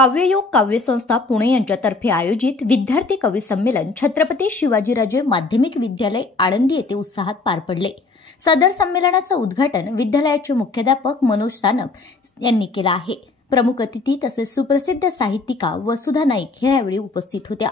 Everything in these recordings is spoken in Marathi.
काव्ययोग काव्यसंस्था पुणे यांच्यातर्फे आयोजित विद्यार्थी कवी संमेलन छत्रपती शिवाजीराजे माध्यमिक विद्यालय आळंदी येथे उत्साहात पार पडले। सदर संमेलनाचे उद्घाटन विद्यालयाचे मुख्याध्यापक मनोज सानप यांनी केले आहे। प्रमुख अतिथी तसेच सुप्रसिद्ध साहित्यिका वसुधा नाईक ह्या यावेळी उपस्थित होत्या।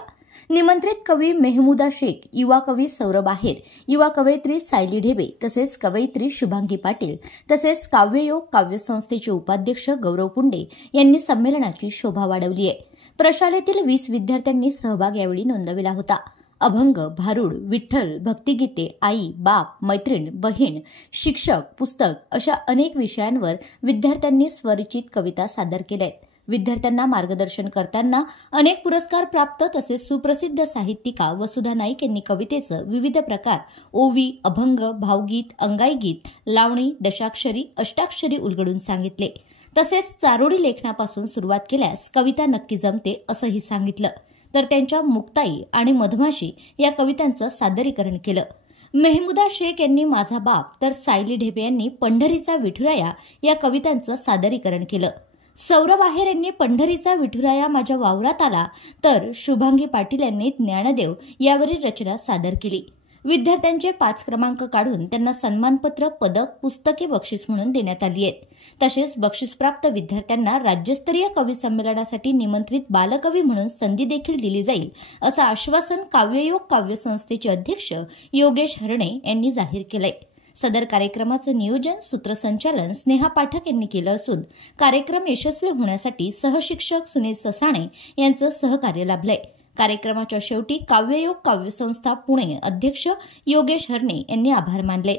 निमंत्रित कवी मेहमुदा शेख, युवा कवी सौरभ आहेर, युवा कवयित्री सायली ढेबे तसेच कवयित्री शुभांगी पाटील तसेच काव्ययोग काव्यसंस्थेचे उपाध्यक्ष गौरव पुंडे यांनी संमेलनाची शोभा वाढवली आहे। प्रशालेतील 20 विद्यार्थ्यांनी सहभाग यावेळी नोंदविला होता। अभंग, भारुड, विठ्ठल, भक्तिगीते, आई, बाप, मैत्रीण, बहीण, शिक्षक, पुस्तक अशा अनेक विषयांवर विद्यार्थ्यांनी स्वरचित कविता सादर केल्या आहेत। विद्यार्थ्यांना मार्गदर्शन करताना अनेक पुरस्कार प्राप्त तसेच सुप्रसिद्ध साहित्यिका वसुधा नाईक यांनी कवितेचे विविध प्रकार ओवी, अभंग, भावगीत, अंगाईगीत, लावणी, दशाक्षरी, अष्टाक्षरी उलगडून सांगितले। तसेच चारोळी लेखनापासून सुरुवात केल्यास कविता नक्की जमते असंही सांगितलं। तर त्यांच्या मुक्ताई आणि मधमाशी या कवितांचं सादरीकरण केलं। मेहमुदा शेख यांनी माझा बाप तर सायली ढेबे यांनी पंढरीचा विठुराया या कवितांचं सादरीकरण केलं। सौरभ आहेर यांनी पंढरीचा विठुराया माझ्या वावरात आला तर शुभांगी पाटील यांनी ज्ञानदेव यावरील रचना सादर केली। विद्यार्थ्यांचे 5 क्रमांक काढून त्यांना सन्मानपत्र, पदक, पुस्तके बक्षीस म्हणून देण्यात आली आहेत। तसेच बक्षीसप्राप्त विद्यार्थ्यांना राज्यस्तरीय कवी संमेलनासाठी निमंत्रित बालकवी म्हणून संधी देखील दिली जाईल असं आश्वासन काव्ययोग काव्यसंस्थेचे अध्यक्ष योगेश हरणे यांनी जाहीर केलंय। सदर कार्यक्रमाचे नियोजन, सूत्रसंचालन स्नेहा पाठक यांनी केलं असून कार्यक्रम यशस्वी होण्यासाठी सहशिक्षक सुनील ससाणे यांचं सहकार्य लाभलंय। कार्यक्रमाच्या शेवटी काव्ययोग काव्यसंस्था पुणे अध्यक्ष योगेश हरणे यांनी आभार मानले।